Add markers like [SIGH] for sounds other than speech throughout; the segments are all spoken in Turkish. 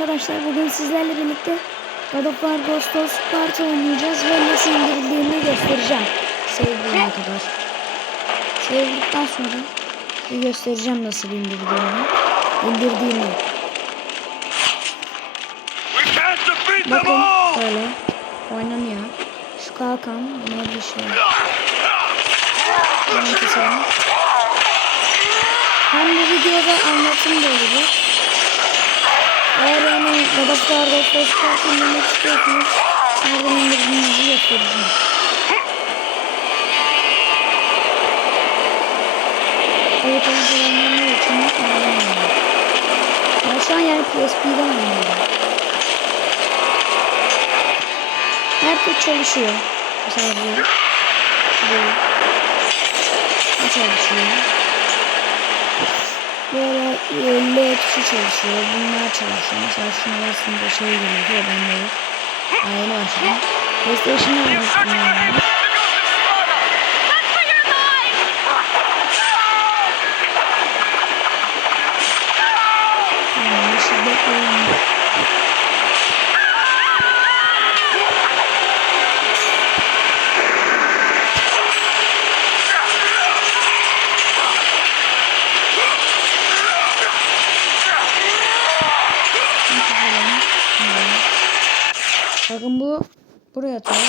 arkadaşlar. Bugün sizlerle birlikte God of War Ghost of Sparta oynayacağız ve nasıl indirildiğini göstereceğim. Sevdiğine kadar. Sevdikten sonra bir göstereceğim nasıl defeat them Bakın böyle oynanıyor. Şu kalkan buna bir şey. Hem bu videoda anlatım da olacak. Eğer yani Ghost of Sparta indirmek istiyorsanız nereden indirdiğinizi göstereceğim. Evet oyuncularının için oynamıyorum. Ben şu an yani PSP'den oynuyorum. Her tür çalışıyor. Mesela. Bu. Bu çalışıyor. Böyle e, L tuşu çalışıyor. Bunlar çalışıyor. Mesela şuna bastığımda şey geliyor. Bende yok. Daha yeni başladım. PlayStation'da Keep var. searching your bunlar neighbors var. to go to Sparta! Run for your lives! Yani şiddetle oynuyor. Bakalım. Şimdi. Bakın bu buraya atıyor.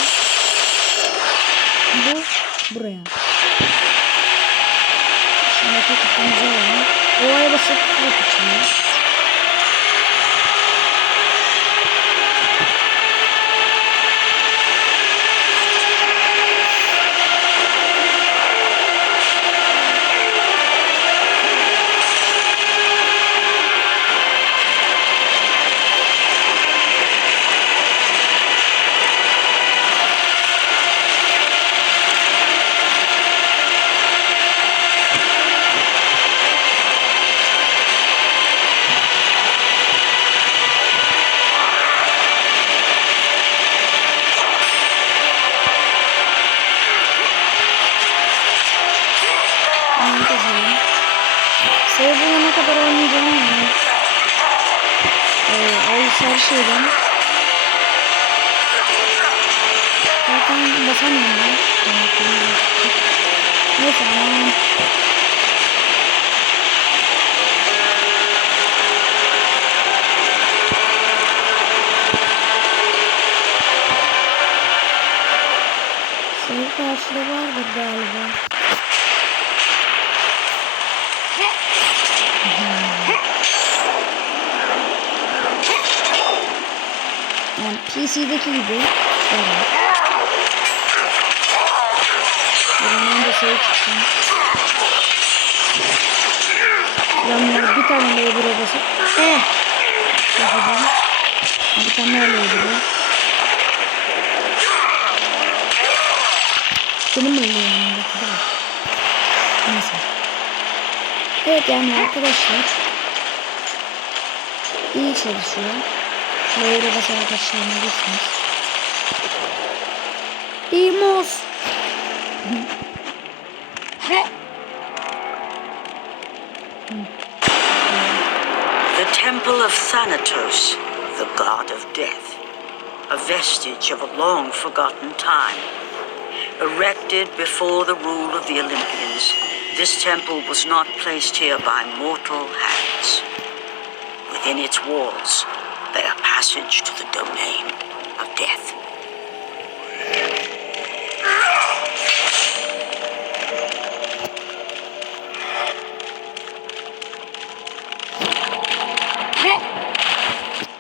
Bu buraya. Şimdi kafamıza alalım. O'ya basıp kılıç açılıyor. Kazanayım. Save bulana kadar oynayacağım yani. Ee, o sarı şeyden. Zaten basamıyorum ben. Neyse aman. Save karşıda vardır galiba. PC'deki gibi. Şöyle. Bunun da şey çıksın. Yanlara bir tane de öbür odası. Eh! Yapacağım. Bir tane öyle öbürü. Benim öyle yanımdaki de var. Neyse. Evet yani arkadaşlar. iyi çalışıyor. Da basarak. The Temple of Thanatos, the god of death, a vestige of a long forgotten time. Erected before the rule of the Olympians, this temple was not placed here by mortal hands. Within its walls a passage to the domain of death.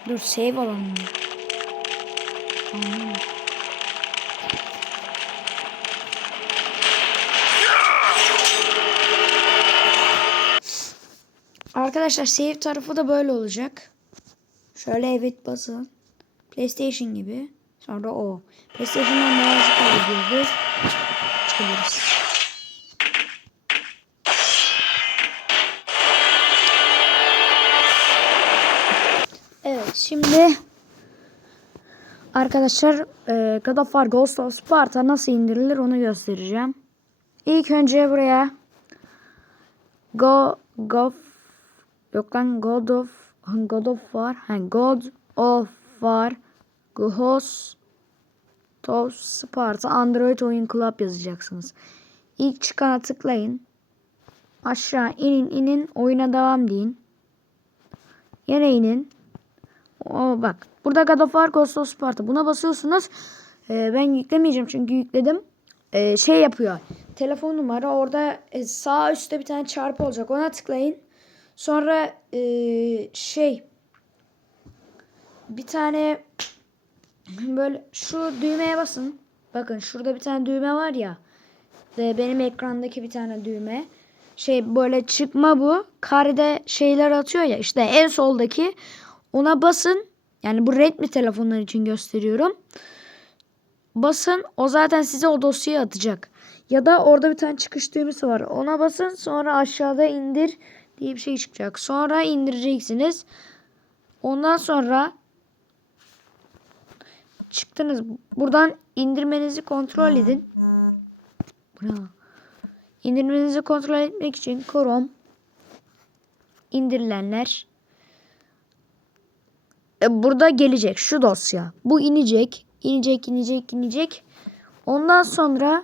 Dur save alalım. Arkadaşlar save tarafı da böyle olacak. Şöyle evet basın. PlayStation gibi. Sonra o. PlayStation'dan daha hızlı kaydediyoruz. Çıkabiliriz. Evet şimdi arkadaşlar e, God of War Ghost of Sparta nasıl indirilir onu göstereceğim. İlk önce buraya Go Go Yok lan God of God of War. Ha, God of War. Ghost of Sparta Android Oyun Club yazacaksınız. İlk çıkana tıklayın. Aşağı inin inin oyuna devam deyin. Yine inin. O bak. Burada God of War Ghost of Sparta. Buna basıyorsunuz. Ee, ben yüklemeyeceğim çünkü yükledim. Ee, şey yapıyor. Telefon numara orada e, sağ üstte bir tane çarpı olacak. Ona tıklayın. Sonra e, şey bir tane böyle şu düğmeye basın. Bakın şurada bir tane düğme var ya. Benim ekrandaki bir tane düğme. Şey böyle çıkma bu. Karede şeyler atıyor ya. işte en soldaki. Ona basın. Yani bu Redmi telefonlar için gösteriyorum. Basın. O zaten size o dosyayı atacak. Ya da orada bir tane çıkış düğmesi var. Ona basın. Sonra aşağıda indir diye bir şey çıkacak. Sonra indireceksiniz. Ondan sonra çıktınız. Buradan indirmenizi kontrol edin. Bravo. İndirmenizi kontrol etmek için Chrome indirilenler E, burada gelecek şu dosya. Bu inecek, inecek, inecek, inecek. Ondan sonra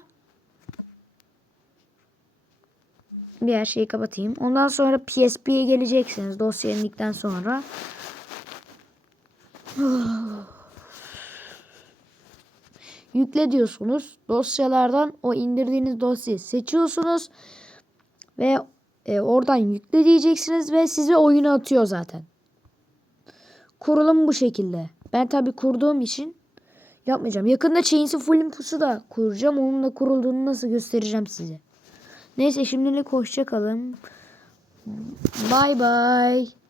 bir her şeyi kapatayım. Ondan sonra PSP'ye geleceksiniz dosya indikten sonra. [SIGHS] Yükle diyorsunuz. Dosyalardan o indirdiğiniz dosyayı seçiyorsunuz. Ve e, oradan yükle diyeceksiniz ve size oyunu atıyor zaten. Kurulum bu şekilde. Ben tabi kurduğum için yapmayacağım. Yakında Chains'i Full Impulse'u da kuracağım. Onun da kurulduğunu nasıl göstereceğim size. Neyse şimdilik hoşça kalın. Bye bye.